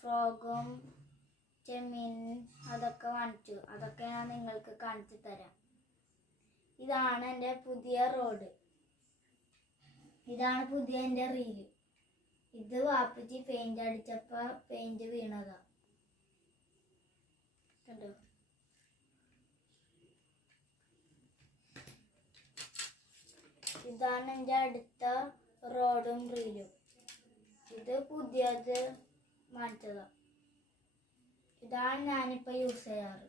ഫ്രോഗും ചെമ്മീൻ അതൊക്കെ വാങ്ങിച്ചു. അതൊക്കെ ഞാൻ നിങ്ങൾക്ക് കാണിച്ചു തരാം. ഇതാണ് എന്റെ പുതിയ റോഡ്. ഇതാണ് പുതിയ എന്റെ റീൽ. ഇത് വാപ്പിച്ച് പെയിന്റ് അടിച്ചപ്പോൾ പെയിന്റ് വീണതാ. കണ്ടോ? ഇതാണ് എന്റെ അടുത്ത റോഡും റീലും. ഇത് പുതിയത് മാറ്റതാ ഇതാണ് ഞാനിപ്പോ യൂസ് ചെയ്യാറ്.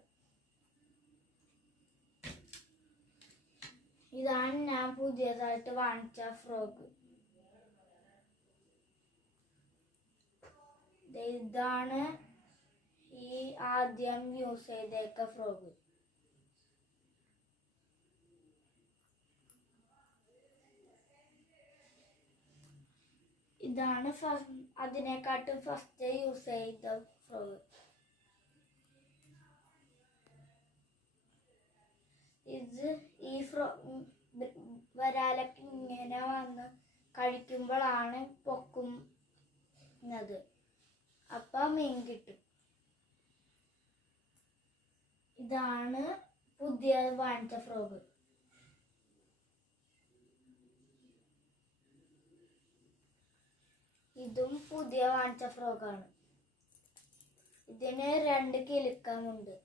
ഇതാണ് ഞാൻ പുതിയതായിട്ട് വാങ്ങിച്ച ഫ്രോക്ക് ഇതാണ് ഈ ആദ്യം യൂസ് ചെയ്തേക്ക ഫ്രോക്ക് ഇതാണ് ഫസ്റ്റ് അതിനെക്കാട്ടും ഫസ്റ്റ് യൂസ് ചെയ്ത ഫ്രോഗ് ഇത് ഈ ഫ്രോ വരാലൊക്കെ ഇങ്ങനെ വന്ന് കഴിക്കുമ്പോഴാണ് പൊക്കുന്നത്. അപ്പം മീൻ കിട്ടും. ഇതാണ് പുതിയ വാങ്ങിച്ച ഫ്രോഗ് ഇതും പുതിയ വാങ്ങിച്ച ഫ്രോഗാണ് ഇതിന് രണ്ട് കിലുക്കമുണ്ട്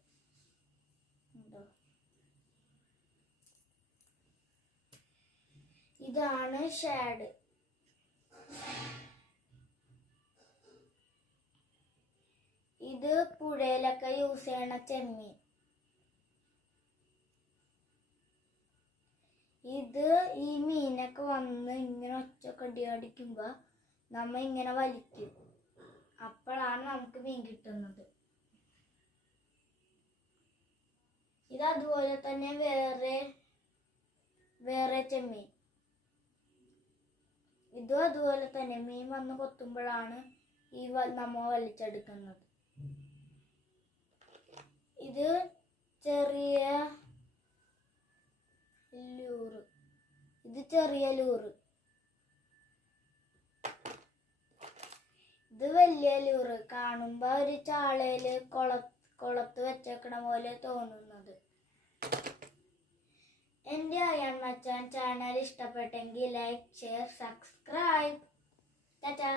ഇതാണ് ഷാഡ് ഇത് പുഴയിലൊക്കെ യൂസ് ചെയ്യണ ചെമ്മീൻ. ഇത് ഈ മീനൊക്കെ വന്ന് ഇങ്ങനെ ഒച്ചക്കടി അടിക്കുമ്പോ നമ്മ ഇങ്ങനെ വലിക്കും. അപ്പോഴാണ് നമുക്ക് മീൻ കിട്ടുന്നത്. ഇത് അതുപോലെ തന്നെ വേറെ വേറെ ചെമ്മീൻ. ഇതും അതുപോലെ തന്നെ മീൻ വന്ന് കൊത്തുമ്പോഴാണ് ഈ നമ്മ വലിച്ചെടുക്കുന്നത്. ഇത് ചെറിയ ലൂറ്. ഇത് ചെറിയ ലൂറ്. ഇത് വലിയ ലൂറ് കാണുമ്പോ ഒരു ചാളയിൽ കൊള കൊളത്ത് വെച്ചേക്കണ പോലെ തോന്നുന്നത്. എന്റെ അയാൺ മച്ചാൻ ചാനൽ ഇഷ്ടപ്പെട്ടെങ്കിൽ ലൈക്ക് ഷെയർ സബ്സ്ക്രൈബ് ടാറ്റാ.